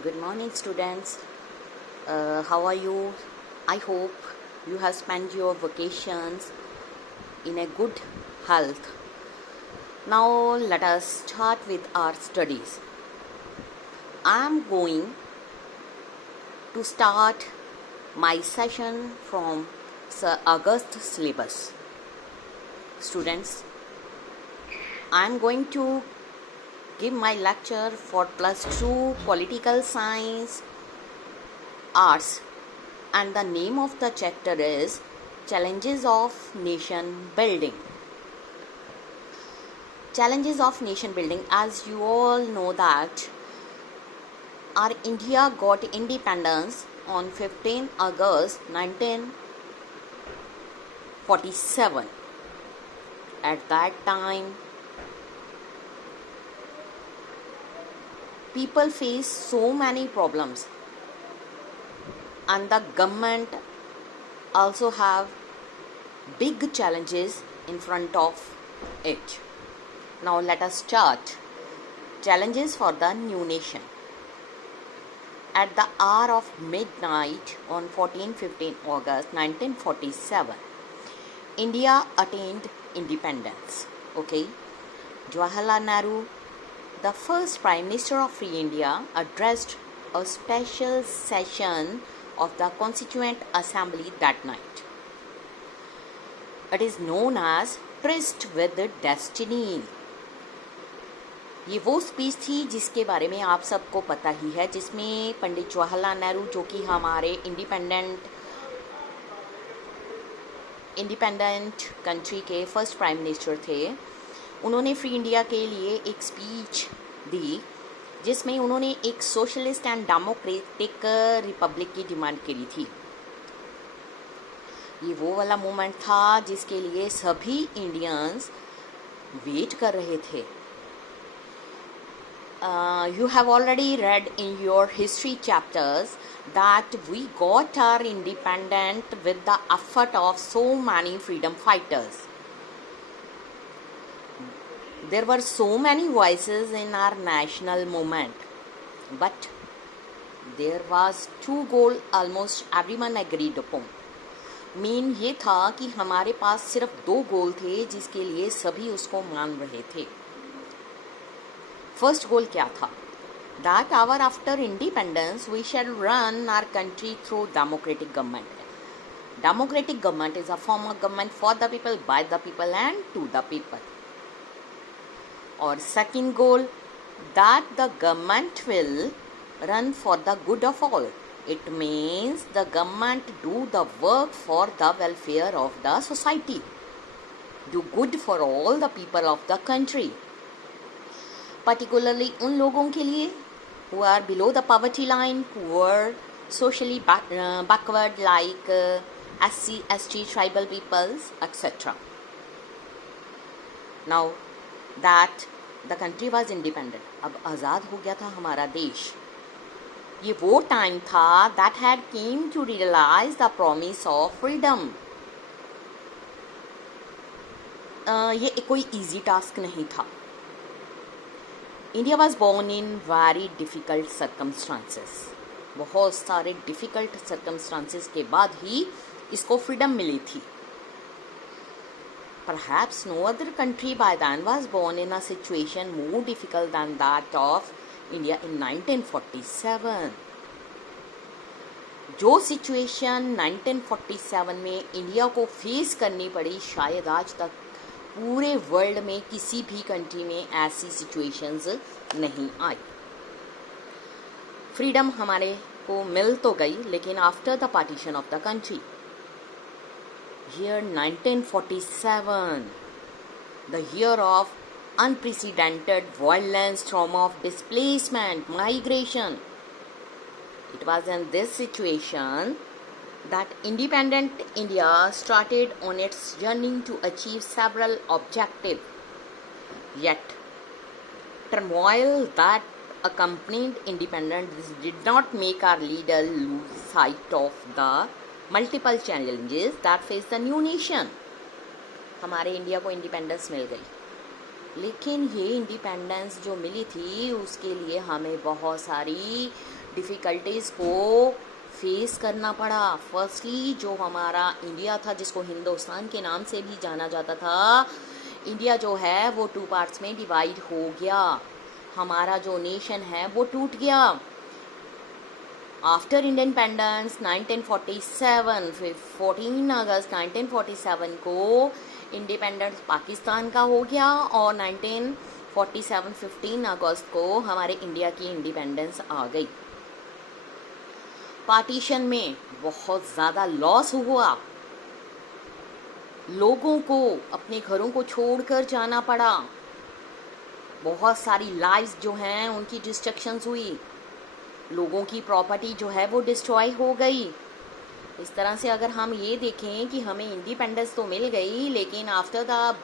Good morning, students. How are you? I hope you have spent your vacations in a good health. Now, let us start with our studies. I am going to start my session from August syllabus. Students, I am going to give my lecture for +2 political science arts, and the name of the chapter is Challenges of Nation Building. Challenges of nation building. As you all know that our India got independence on 15 August 1947. At that time, people faced so many problems, and the government also have big challenges in front of it. Now let us start. Challenges for the new nation. At the hour of midnight on 14-15 August 1947, India attained independence. Okay, Jawaharlal Nehru, the first Prime Minister of Free India, addressed a special session of the Constituent Assembly that night. It is known as Tryst with Destiny. ये वो speech थी जिसके बारे में आप सबको पता ही है, जिसमें पंडित जवाहरलाल नेहरू, जो कि हमारे इंडिपेंडेंट कंट्री के फर्स्ट प्राइम मिनिस्टर थे, उन्होंने फ्री इंडिया के लिए एक स्पीच दी जिसमें उन्होंने एक सोशलिस्ट एंड डेमोक्रेटिक रिपब्लिक की डिमांड करी थी. ये वो वाला मोमेंट था जिसके लिए सभी इंडियंस वेट कर रहे थे. You have already read in your history chapters that we got our independence with the effort of so many freedom fighters. There were so many voices in our national movement, but there was two goals almost everyone agreed upon. Main ये था कि हमारे पास सिर्फ 2 गोल थे जिसके लिए सभी उसको मान रहे थे. फर्स्ट गोल क्या था? That hour after independence we shall run our country through democratic government. Democratic government is a form of government for the people, by the people and to the people. Or second goal, that the government will run for the good of all. It means the government do the work for the welfare of the society, do good for all the people of the country, particularly उन लोगों के लिए who are below the poverty line, poor, socially backward like SC, ST, tribal peoples, etc. Now that the country was independent, अब आज़ाद हो गया था हमारा देश. ये वो टाइम था that had came to realize the promise of freedom. ये कोई easy task नहीं था. India was born in very difficult circumstances. बहुत सारे difficult circumstances के बाद ही इसको freedom मिली थी. Perhaps no other country by then was born in a situation more difficult than that of India in 1947. जो सिचुएशन 1947 में इंडिया को फेस करनी पड़ी, शायद आज तक पूरे वर्ल्ड में किसी भी कंट्री में ऐसी सिचुएशंस नहीं आई. फ्रीडम हमारे को मिल तो गई, लेकिन after the partition of the country, year 1947, the year of unprecedented violence, trauma of displacement, migration. It was in this situation that independent India started on its journey to achieve several objectives. Yet, turmoil that accompanied independence did not make our leader lose sight of the multiple challenges that face the new nation. हमारे India को independence मिल गई, लेकिन ये independence जो मिली थी उसके लिए हमें बहुत सारी डिफ़िकल्टीज़ को फेस करना पड़ा। फर्स्टली जो हमारा इंडिया था, जिसको हिंदुस्तान के नाम से भी जाना जाता था, इंडिया जो है वो 2 पार्ट्स में डिवाइड हो गया। हमारा जो नेशन है वो टूट गया। आफ्टर इंडिपेंडेंस 1947, 14 अगस्त 1947 को इंडिपेंडेंस पाकिस्तान का हो गया और 1947 15 अगस्त को हमारे इंडिया की इंडिपेंडेंस आ गई। पार्टीशन में बहुत ज़्यादा लॉस हुआ, लोगों को अपने घरों को छोड़कर जाना पड़ा, बहुत सारी लाइव्स जो हैं उनकी डिस्ट्रक्शंस हुई, लोगों की प्रॉपर्टी जो है वो डिस्ट्रॉय हो गई। इस तरह से अगर हम ये देखें कि हमें इंडिपेंडेंस तो मिल गई, लेकिन आफ्टर द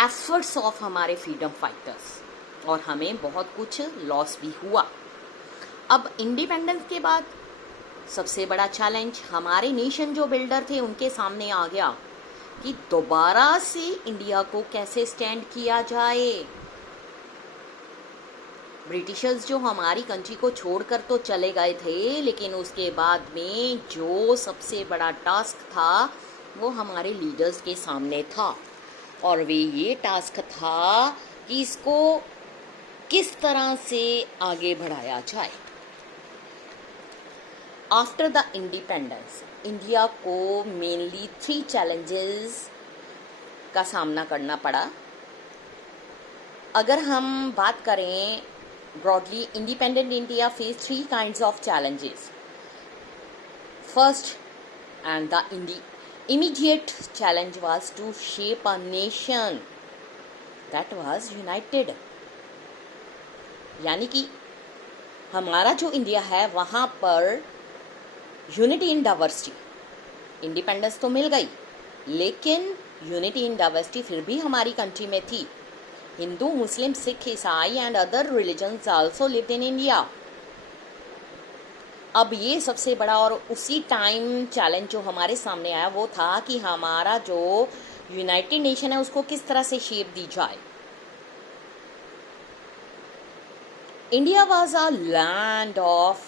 एफर्ट्स ऑफ हमारे फ्रीडम फाइटर्स और हमें बहुत कुछ लॉस भी हुआ। अब इंडिपेंडेंस के बाद सबसे बड़ा चैलेंज हमारे नेशन जो बिल्डर थे उनके सामने आ गया कि दोबारा से इंडिया को कैसे स्टैंड किया जाए। ब्रिटिशर्स जो हमारी कंट्री को छोड़कर तो चले गए थे, लेकिन उसके बाद में जो सबसे बड़ा टास्क था वो हमारे लीडर्स के सामने था, और वे ये टास्क था कि इसको किस तरह से आगे बढ़ाया जाए। आफ्टर द इंडिपेंडेंस इंडिया को मेनली 3 चैलेंजेस का सामना करना पड़ा। अगर हम बात करें broadly, independent India faced 3 kinds of challenges. First, and the immediate challenge was to shape a nation that was united. यानी कि हमारा जो इंडिया है वहाँ पर यूनिटी इन डाइवर्सिटी, इंडिपेंडेंस तो मिल गई लेकिन यूनिटी इन डाइवर्सिटी फिर भी हमारी कंट्री में थी। Hindu, Muslim, Sikh, Isai and other religions also lived in India. अब ये सबसे बड़ा और उसी टाइम चैलेंज जो हमारे सामने आया वो था कि हमारा जो यूनाइटेड नेशन है उसको किस तरह से शेप दी जाए। India was a land of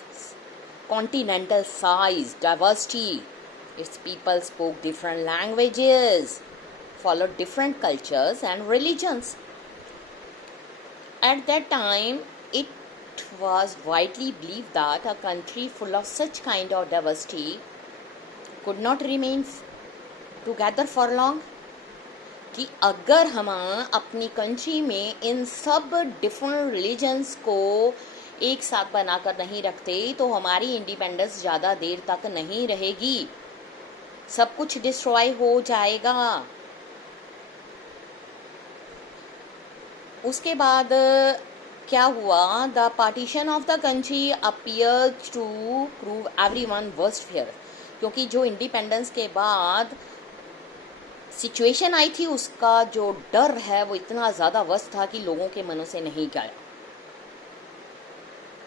continental size, diversity. Its people spoke different languages, followed different cultures and religions. At that time, it was widely believed that a country full of such kind of diversity could not remain together for long. कि अगर हम अपनी country में इन सब different religions को एक साथ बनाकर नहीं रखते तो हमारी इंडिपेंडेंस ज़्यादा देर तक नहीं रहेगी, सब कुछ डिस्ट्रॉय हो जाएगा। उसके बाद क्या हुआ? The partition of the country appear to prove everyone worst fear, क्योंकि जो इंडिपेंडेंस के बाद सिचुएशन आई थी उसका जो डर है वो इतना ज़्यादा वर्स्ट था कि लोगों के मनों से नहीं गया।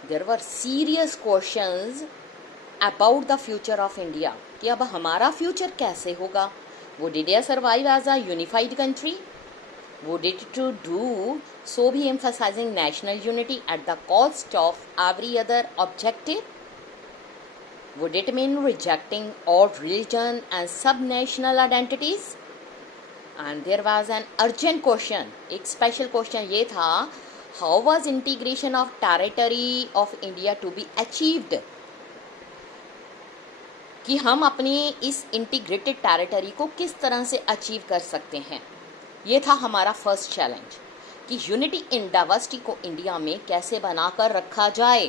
There were serious questions about the future of India, कि अब हमारा फ्यूचर कैसे होगा। Would India survive as a unified country? Would it to do so be emphasizing national unity at the cost of every other objective? Would it mean rejecting all religion and sub-national identities? And there was an urgent question, एक special question ये था, how was integration of territory of India to be achieved? कि हम अपनी इस integrated territory को किस तरह से अचीव कर सकते हैं। ये था हमारा फर्स्ट चैलेंज कि यूनिटी इन डाइवर्सिटी को इंडिया में कैसे बनाकर रखा जाए,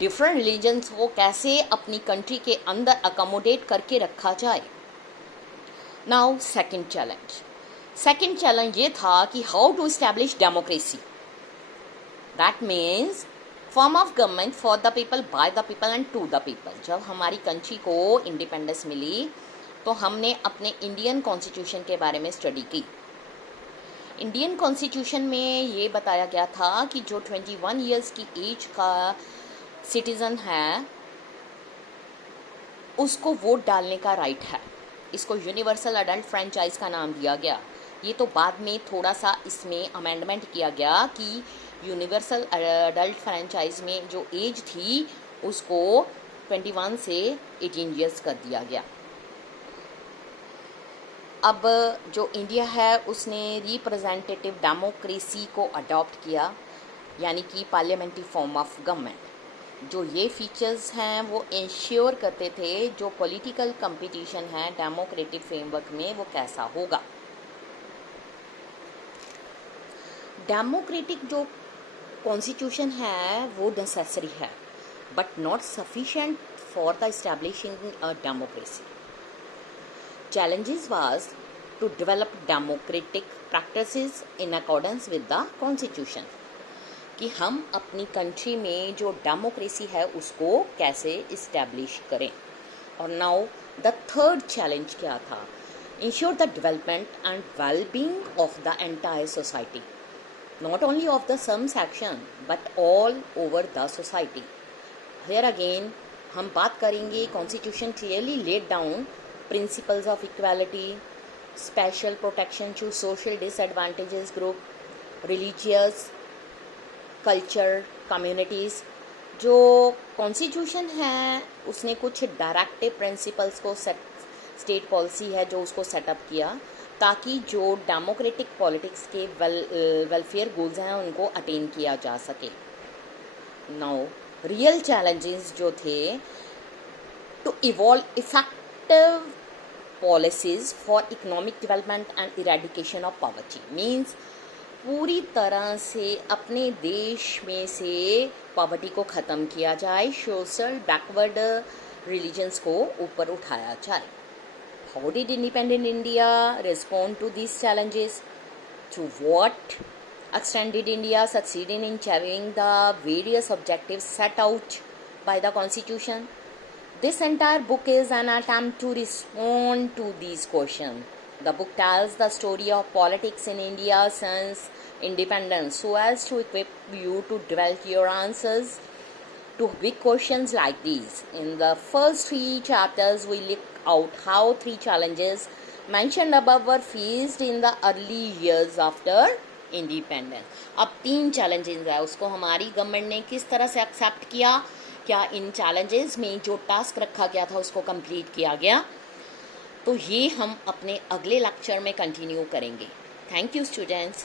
डिफरेंट रिलीजन्स को कैसे अपनी कंट्री के अंदर अकोमोडेट करके रखा जाए। नाउ सेकंड चैलेंज ये था कि how to establish democracy, that means form of government for the people, by the people and to the people. जब हमारी कंट्री को इंडिपेंडेंस मिली तो हमने अपने इंडियन कॉन्स्टिट्यूशन के बारे में स्टडी की। इंडियन कॉन्स्टिट्यूशन में ये बताया गया था कि जो 21 इयर्स की एज का सिटीज़न है उसको वोट डालने का राइट है। इसको यूनिवर्सल अडल्ट फ्रेंचाइज का नाम दिया गया। ये तो बाद में थोड़ा सा इसमें अमेंडमेंट किया गया कि यूनिवर्सल अडल्ट फ्रेंचाइज में जो एज थी उसको 21 से 18 ईयर्स कर दिया गया। अब जो इंडिया है उसने रिप्रेजेंटेटिव डेमोक्रेसी को अडॉप्ट किया, यानी कि पार्लियामेंट्री फॉर्म ऑफ गवर्नमेंट। जो ये फीचर्स हैं वो इंश्योर करते थे जो पॉलिटिकल कंपटीशन है डेमोक्रेटिक फ्रेमवर्क में वो कैसा होगा। डेमोक्रेटिक जो कॉन्स्टिट्यूशन है वो नेसेसरी है but not sufficient for the establishing a democracy. Challenges was to develop democratic practices in accordance with the constitution, कि हम अपनी कंट्री में जो डेमोक्रेसी है उसको कैसे इस्टेब्लिश करें। और नाउ द थर्ड चैलेंज क्या था? Ensure the development and wellbeing of the entire society, not only of the some section but all over the society. Here again हम बात करेंगे constitution clearly laid down principles of equality, special protection to social disadvantages group, religious, culture, communities। जो constitution है उसने कुछ directive principles को state policy है जो उसको सेटअप किया ताकि जो डेमोक्रेटिक पॉलिटिक्स के वेलफेयर गोल्स हैं उनको अटेन किया जा सके। नाउ रियल चैलेंजेस जो थे to evolve effective policies for economic development and eradication of poverty, means पूरी तरह से अपने देश में से पॉवर्टी को ख़त्म किया जाए, सोशल बैकवर्ड रिलीजन्स को ऊपर उठाया जाए। How did independent India respond to these challenges? To what extent did India succeed in achieving the various objectives set out by the Constitution? This entire book is an attempt to respond to these questions. The book tells the story of politics in India since independence so as to equip you to develop your answers to big questions like these. In the first 3 chapters, we look out how 3 challenges mentioned above were faced in the early years after independence. अब 3 challenges है उसको हमारी government ने किस तरह से accept किया, क्या इन चैलेंजेस में जो टास्क रखा गया था उसको कंप्लीट किया गया, तो ये हम अपने अगले लेक्चर में कंटिन्यू करेंगे। Thank you students.